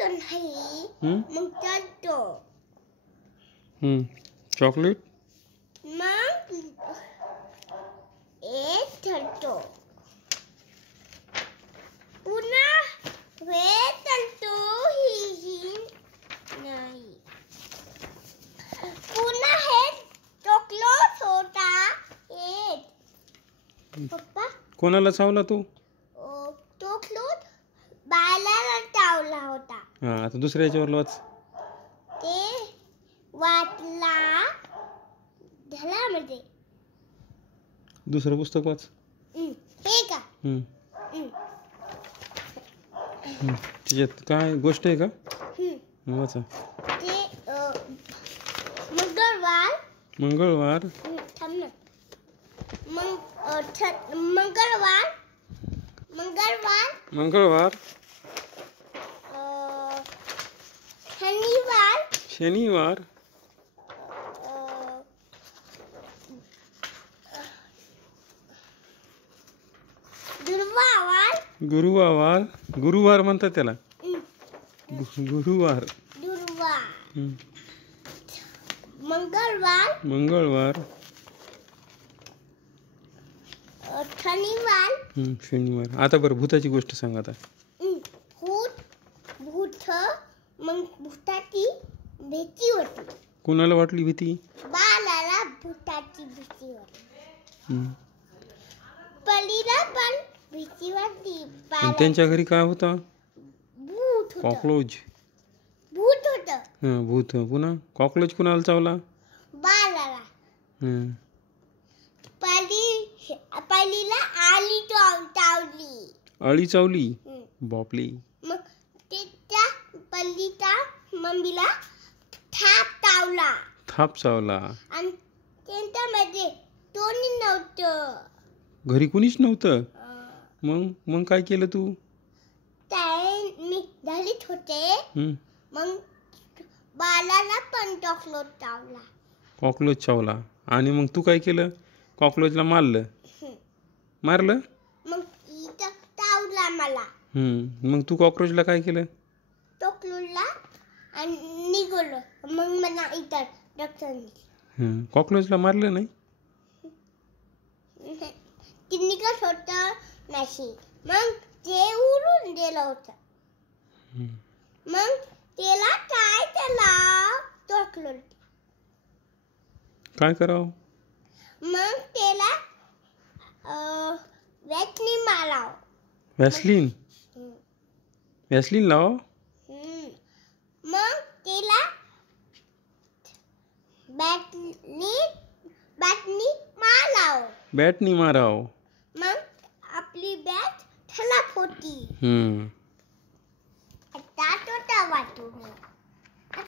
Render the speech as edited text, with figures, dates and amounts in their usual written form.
तो नाही मग चालतो चॉकलेट मग एक चालतो पुन्हा हे चालतो ही नाही पुन्हा हे चॉकलेट होता एक पप्पा कोणाला चावला तू चॉकलेट बाळाला चावला होता आता दुसऱ्या याच्यावर वाच ते वाटला झाला म्हणजे दुसरं पुस्तक वाच हे का त्याच्यात काय गोष्ट आहे का वाचा ते मंगळवार मंगळवार थांब ना मंगळवार मंगळवार मंगळवार शनिवार शनिवार गुरुवार गुरुवार गुरुवार म्हणतात त्याला गुरुवार गुरुवार मंगळवार मंगळवार शनिवार शनिवार आता बरं भूताची गोष्ट सांग आता भूत मग भूताची भीती होती कोणाला वाटली भीती बाळाला भूताची भीती होती पलीला पण भीती वाटली त्यांच्या घरी काय होता भूत होतं कॉकरोच भूत होतं भूत पुन्हा कॉकरोच कुणाला चावला बाळाला पहिलीला आली चावली अळी चावली बापले मग त्या पल्लीच्या मम्मीला थाप चावला आणि त्यांच्यामध्ये कोणी नव्हतं घरी कुणीच नव्हतं मग काय केलं तू मी दलित होते मग बाळाला पण कॉकरोच चावला आणि मग तू काय केलं कॉकरोचला मारलं मग इथं चावला मला मग तू कॉकरोचला काय केलं टोकलूला आणि निघालो मग मला इतर डॉक्टरने कॉकरोचला मारलं नाही ती निघत होतं नाही मग ते उडून गेलं होतं मग त्याला काय टोकलो काय करावं मग त्याला वॅक्सिन मारावं व्हॅसलीन लाव मग त्याला बॅटनी माराव मग आपली बॅट खराब होती